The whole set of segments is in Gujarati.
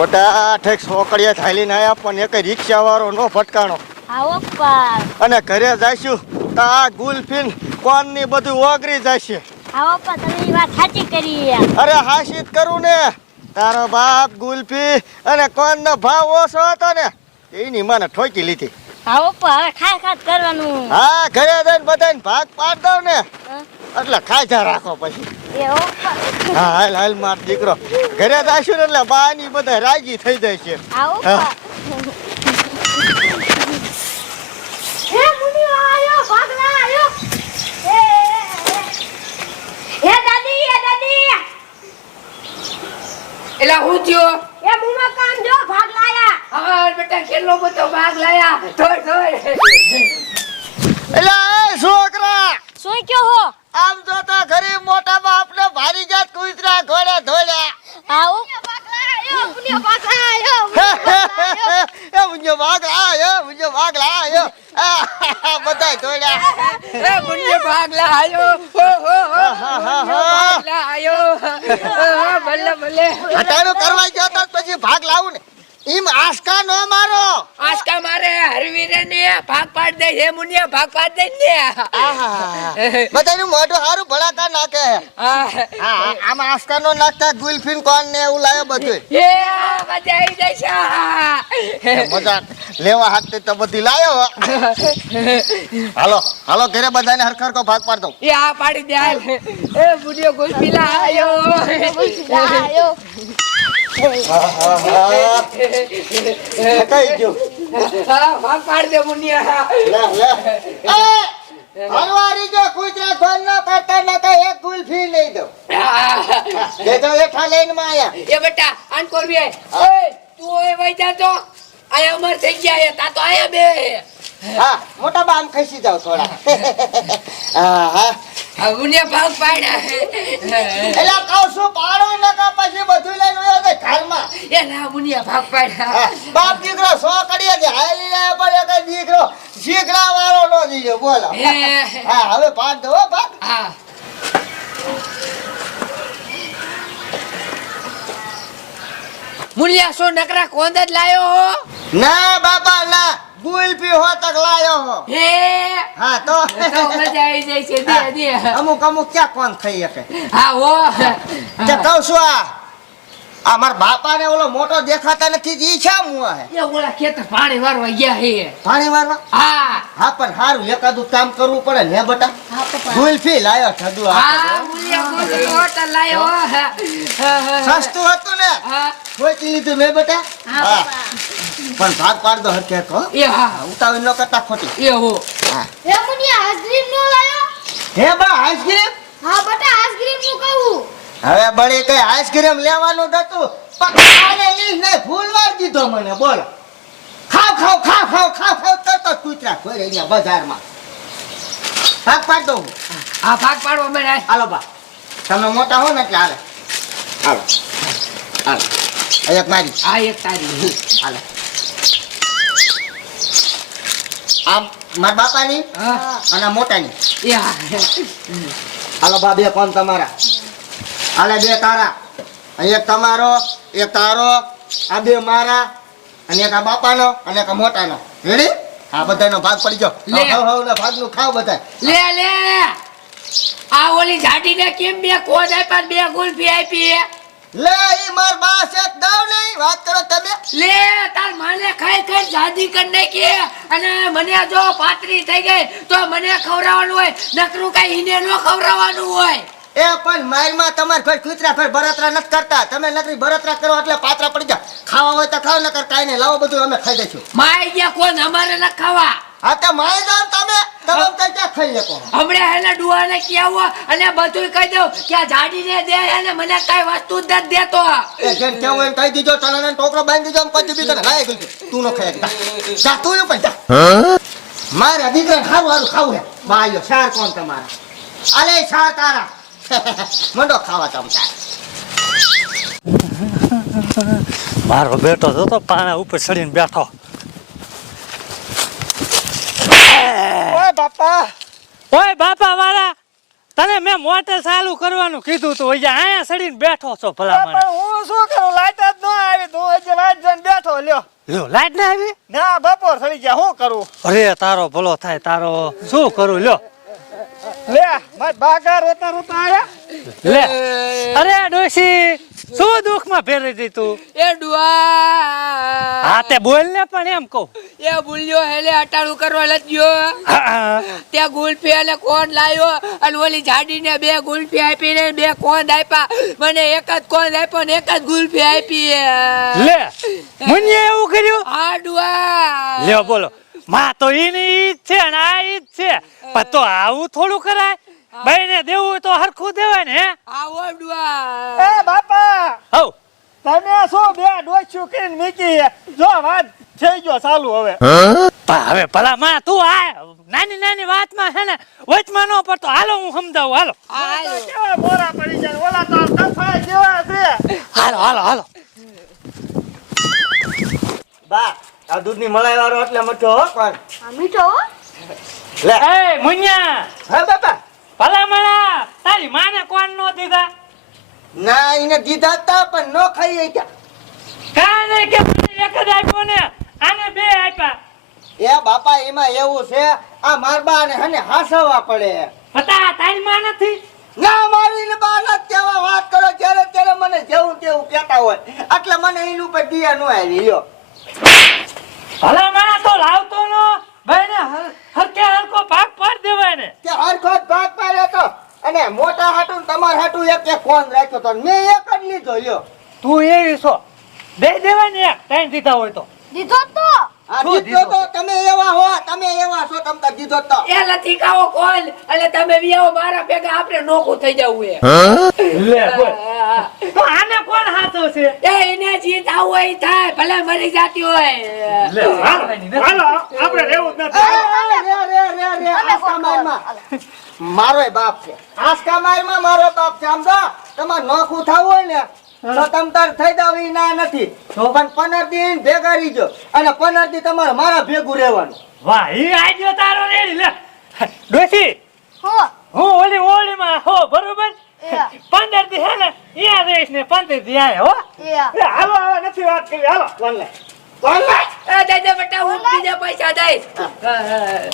મોટા ઠેક છોકરીએ થાલીને આયા પણ એક રિક્ષા વાળો નો ભટકાણો. આવો પાર. અને ઘરે જઈશું તો આ ગુલફીન કોણ ની બધું ઓગરી જશે. આવો પાર, તમે વાત સાચી કરી. અરે હાશિત કરું ને, તારો બાપ ગુલફી અને કોણ નો ભાવ ઓછો હતો ને એની મને ઠોકી લીધી. આવો પાર, હવે ખાસ કરવાનું. હા, ઘરે જઈને બધાને ભાગ પાડ દઉં ને એટલે ખાજા રાખો પછી. હા, હાલ હાલ માર દીકરો ઘરે જઈશું ને એટલે બાની બધા રાજી થઈ જાય છે. આવો પાર. હે મુનિયો આયો, ભાગલા આયો. હે દાદી, હે દાદી. એલા હું થયો? એ મુમા કામ જો ભાગલા આયા. હા બેટા, કેટલો બધો ભાગ લાયા. ધોય ધોય. એલા એ છોકરા, શું કયો હો? આમ જો તો ગરીબ મોટા બાપને ભારી જાત કૂતરા ઘોડે ધોળ્યા. આવો ભાગલા આયો, મુનિયો ભાગલા આયો. એ મુંજો ભાગલા આયો, મુંજો ભાગલા આયો. બધાય ધોળ્યા. એ મુન્ને ભાગ લાયો. હો હો હો. ભાગ લાયો. ભલે ભલે. હટાણું કરવા ગયો તો પછી ભાગ લાવું ને. ઈમ આસ્કા નો મારો. આસ્કા મારે હરવીરે ને ભાગ પાડ દે. હે મુન્ને ભાગ પાડ દે ને. બધાનું મોઢું હારું ભડાકા નાખે. હા આમાં આસ્કા નો નાખતા ગુલફીન કોણ ને એવું લાયો બધું. એ મજા આવી જશે. મજા લેવા હાથ તો બધી લાયો. હાલો હાલો ઘરે બધાને હરખરકો ભાગ પાડ દઉં. એ આ પાડી દે હાલ. એ મુન્ને ગોસ્પી લાયો. આયો. કઈ ગયો. હા ભાગ પાડ દે મુન્ને. લે લે. હલવારી જો કૂતરા ફોન ન કરતા ન તો એક ગુલફી લઈ દઉં. જે તો એઠા લઈને માં આયા. એ બેટા આન કોરવી આય. ઓય તું ઓય વઈ જા તો. આયા અમર થઈ ગયા. તા તો આયા બે. હા, મોટા બામ ખસી જાવ થોડા. હા. આ મુન્ને ભાગ પાડ્યા. એલા કહું છું પાડો ન કા પછી બધું લઈને આવ્યો છે ઘરમાં. એ ના મુન્ને ભાગ પાડ્યા. બાપ દીકરો સો કડીએ છે હાલી લાયો પર એક દીકરો શીખડા વાળો નો દીજો બોલો. હા, હવે પાડ દો ભાગ. હા મુન્ને સો નકરા કોંદ જ લાયો હો. ના બાપા ના, ગુલફી હો તક લાયો હો. હે હા તો તો મજા આવી જાય છે. દે દે. અમુક અમુક ક્યાં કોણ ખાઈ શકે. હા હો. કે કહું છું આ મારા બાપા ને ઓલો મોટો દેખાતા નથી ઈ છે મુઆ હે. એ ઓલા ખેતર પાણી વારવા ગયા હે. પાણી વારવા. હા હા પણ હારું એકાદું કામ કરવું પડે ને બટા. ગુલફી લાયો ઠગુ. હા મુન્ને કોઈ હોટલ લાયો. સસ્તું હતું ને હા કોઈ લીધું મેં બટા. હા પણ ભાગ પાડ દો હરકે કો. એ હા ઉતાવળ ન કરતા ખોટી. એ હો. હા હે મુનિયા આઈસ્ક્રીમ નો લાયો? હે બા આઈસ્ક્રીમ. હા બટા, આઈસ્ક્રીમ નું કહું. હવે બળી કઈ આઈસ્ક્રીમ લેવાનું હતું પણ ઈ ને ફૂલવાર દીધો મને બોલો. ખાવ ખાવ ખાવ ખાવ ખાવ ખાવ કરતો કૂતરા ખોરે અહીંયા બજારમાં. ભાગ પાડ દઉં. આ ભાગ પાડવા મને. હાલો બા, તમે મોટા હો ને એટલે હાલે. હાલો હાલો એક મારી. આ એક તારી. હાલે આમ મારા બાપાની હા અને મોટાની. એ હા. હાલો બા, બે કોણ તમારા. હાલે બે તારા. એક તમારો, એક તારો, આ બે મારા અને એક આ બાપાનો અને એક આ મોટાનો. રેડી? આ બધાનો ભાગ પડી ગયો. લે. હવ ને ભાગનું ખાવ બધા. લે લે આ ઓલી જાડીને કેમ બે કોજ આપ્યા ને બે ગુલ્ફી આપી. લે ઈ માર બા છે દાવ નહીં વાત કરો તમે. લે તાર માને ખાઈ ખાઈ જાદી કરી નાખી અને મને જો પાતરી થઈ ગઈ તો મને ખવડાવવાનું હોય, નકરું કઈ ઈને નો ખવડાવવાનું હોય. એ પણ મારમાં તમાર કોઈ કૂતરા કોઈ બળતરા નથી કરતા. તમે નકરી બળતરા કરો એટલે પાતરા પડી જાય. ખાવા હોય તો ખાવ, નકર કાઈ નહીં. લાવો બધું અમે ખાઈ દઈશું. માય ગયા કોણ અમારે ન ખાવા. હા તો માય જાવ તમે તો ક્યાં ખાઈ લેકો. હમણાં એને ડુઆને કહેવો અને બધું કહી દઉં કે આ જાડીને દે અને મને કઈ વસ્તુ જ નથી દેતો. એ જેમ કેવું એમ કહી દીજો. ચણાનો ટોકરો બાંધી દીજો. પછી બી તને ખાઈ ગયું. તું નો ખાઈ જા તું યો પણ જા. મારા દીકરાને ખાવું હારું ખાવું હે. બાયો શાર કોણ તમારા? આલે શાર તારા. મંડો ખાવા ચમચા. મારો બેટો જોતો પાણા ઉપર ચડીને બેઠો. ઓય બાપા. ઓય બાપા વાળા, તને મેં મોટર ચાલુ કરવાનું કીધું તું, અહીંયા સડીને બેઠો છો ભલા મને. હું શું કરું? લાઈટ જ ન આવી. તું હજી લ્યો લ્યો લાઈટ ના આવી ના બપોર સડી ગયા શું કરું અરે તારો ભલો થાય તારો શું કરું લ્યો લે મત બાગા રોતા રોતા આયા લે અરે ડોશી શું દુઃખમાં ફેરવી દીધું એ ડુઆ હા તે બોલ ને પણ એમ કહું એ ભૂલ્યો હેલે અટાણું કરવા લગ્યો હા, ત્યાં ગુલ્ફી અને કોણ લાયો અને ઓલી જાડીને 2 ગુલ્ફી આપી ને 2 કોણ આપ્યા મને એક જ કોણ આપ્યો ને એક જ ગુલ્ફી આપી લે મુન્ને એવું કર્યું હા ડુઆ લ્યો બોલો માં તો ઈની ઈ જ છે ને આ ઈ જ છે પણ તો આવું થોડું કરાય ભાઈને દેવું હોય તો હરખું દેવાય ને હે આવો ડુઆ એ બાપા હવ તમે શું બે ડોસ્યું કરીને મીકી જો વાત થઈ ગયો ચાલુ હવે પણ હવે ભલા માં તું આ નાની નાની વાતમાં છે ને વચમાં ન પડતો હાલો હું સમજાવું હાલો તો કેવા મોરા પડી જાય ઓલા તો કફાય જેવા છે હાલો હાલો હાલો બા આ દૂધની મલાઈ વાળો એટલે મઠો હો પણ આ મીઠો હો. લે એ મુન્યા હા બાપા ભલા મણા તારી માને કોણ નો દીધા ના એને દીધા તા પણ નો ખાઈ ગયા કાને કે મને એક જ આપ્યો ને આને 2 આપ્યા એ બાપા એમાં એવું છે આ મારબા ને હને હાસવા પડે પતા તારી માં નથી ના મારી ને બા ના કેવા વાત કરો જ્યારે ત્યારે મને જેવું તેવું કહેતા હોય એટલે મને એની ઉપર દિયા નો આવી લ્યો ભલા મણા તો લાવતો નો ભાઈને હરકે હરકો ભાગ પાડ દેવાય ને કે હરખો જ ભાગ પાડ્યો તો અને મોટા હાટુ ને તમાર હાટુ એક એક કોણ રાખ્યો તો મેં એક જ લીધો લ્યો તું એવી છો દે દેવાય ને એક ટાઈમ દીધા હોય તો દીધો તો આ શું દીધો દીધો? તો તમે એવા હો તમે એવા છો તમ તાર દીધો તો એ લતીકાઓ કોણ એટલે તમે વિયાઓ મારા ભેગા આપણે નોખું થઈ જવું લે બોલ તો આને કોણ હાથો છે એ એને જીત આવું હોય થાય ભલે મરી જાતી હોય લે હાલો આપણે રહેવું જ એ, નથી રે આસ્કા મારમાં મારોય બાપ છે આસ્કા મારમાં મારો બાપ છે આમ જો તમાર નોખું થાવું હોય ને તો તમ તાર થઈ જાવ ઈ ના નથી પણ 15 દિન ભેગા રહીજો અને 15 દિન તમારે મારા ભેગું રહેવાનું વાહ ઈ આઈડિયો તારો રેડી લે ડોસી હો હું ઓલીમાં હો બરોબર એ 15 દી હે ને અહીંયા રહીશ ને 15 દી આયા હો એ હાલો હવે નથી વાત કરી હાલો કોણ લે કોણ લે એ દાદા બેટા હું બીજા પૈસા દઈશ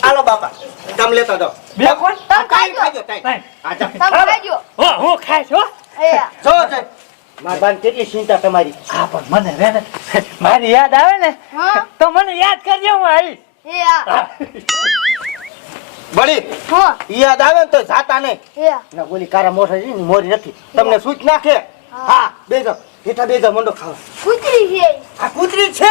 હાલો બાપા તમ લેતો દો બે કોણ તમે કાઈ ખાજો ખાજો કાઈ તાઈ. આ જા તમે ખાજો હો હું ખાઈશ હો એ જો છે માર બાન કેટલી ચિંતા તમારી હા પણ મને રે ને મારી યાદ આવે ને હા તો મને યાદ કરજે હું આવીશ એ આ બળી હો યાદ આવે ને તો જાતા નહીં એ ના બોલી કારા મોઢા છે ને મોરી નથી તમને સૂચ નાખે હા બેજો હેઠા બેજો મંડો ખાવા કૂતરી છે આ કૂતરી છે